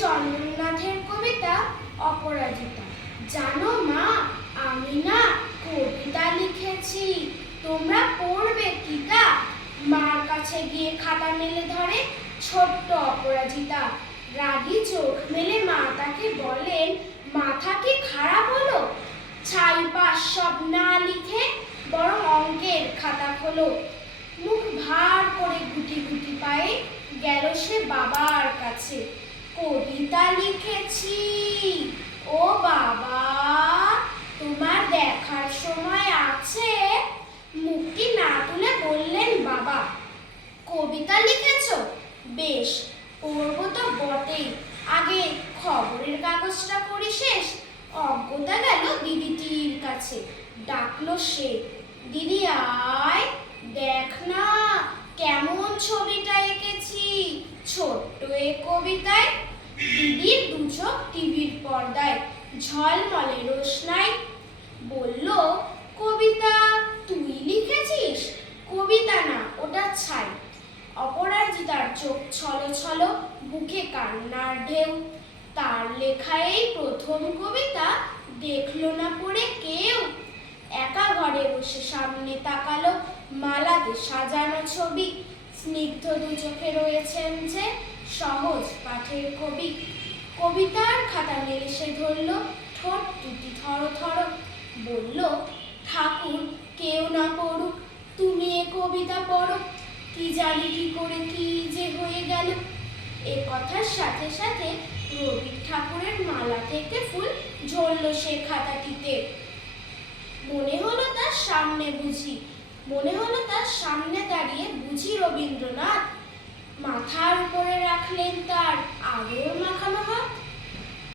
চন্দ্রনাথের কবিতা অপরাজিতা। জানো মা, আমি না কবিতা লিখেছি। তোমরা পড়বে কি মার কাছে গিয়ে খাতা মেলে ধরে ছোট্ট অপরাজিতা। রাগী চোখ মেলে মা তাকে বলেন, মাথা কি খারাপ হলো? ছাই পাশ সব না লিখে বরং অঙ্কের খাতা খোলো। মুখ ভার করে গুটি গুটি পায়ে গেল সে বাবার কাছে। কবিতা লিখেছি। ও বাবা, তোমার দেখার সময় আছে। মুখটি না তুলে বললেন বাবা, কবিতা লিখেছো? বেশ, পড়ব তো বটেই। আগে খবরের কাগজটা পড়ি শেষ, অজ্ঞতা গেল দিদিটির কাছে। ডাকলো সে, দিদি আয়, দেখ না, কেমন ছবিটা এঁকেছি। ছোট্ট এ কবিতায় দিদির দু চোখ টিভির পর্দায় ঝলমলে রোশনাই। বলল, কবিতা, তুই লিখেছিস? কবিতা না, ওটা ছাই। অপরাজিতার চোখ ছলো ছলো, বুকে কান্নার ঢেউ। তার লেখা এই প্রথম কবিতা, দেখল না পড়ে কেউ? একা ঘরে বসে সামনে তাকালো, মালাতে সাজানো ছবি। স্নিগ্ধ দু চোখে রয়েছেন যে সহজ পাঠের কবি। কবিতার খাতা মেলে সে ধরলো ঠোঁট দুটি থর থর। বলল, ঠাকুর, কেউ না পড়ুক, তুমি এ কবিতা পড়ো। কি জানি কি করে কি যে হয়ে গেল। এ কথার সাথে সাথে রবি ঠাকুরের মালা থেকে ফুল ঝরল সে খাতাটিতে। মনে হলো তার সামনে বুঝি, মনে হলো তার সামনে দাঁড়িয়ে বুঝি রবীন্দ্রনাথ মাথার উপরে রাখলেন তার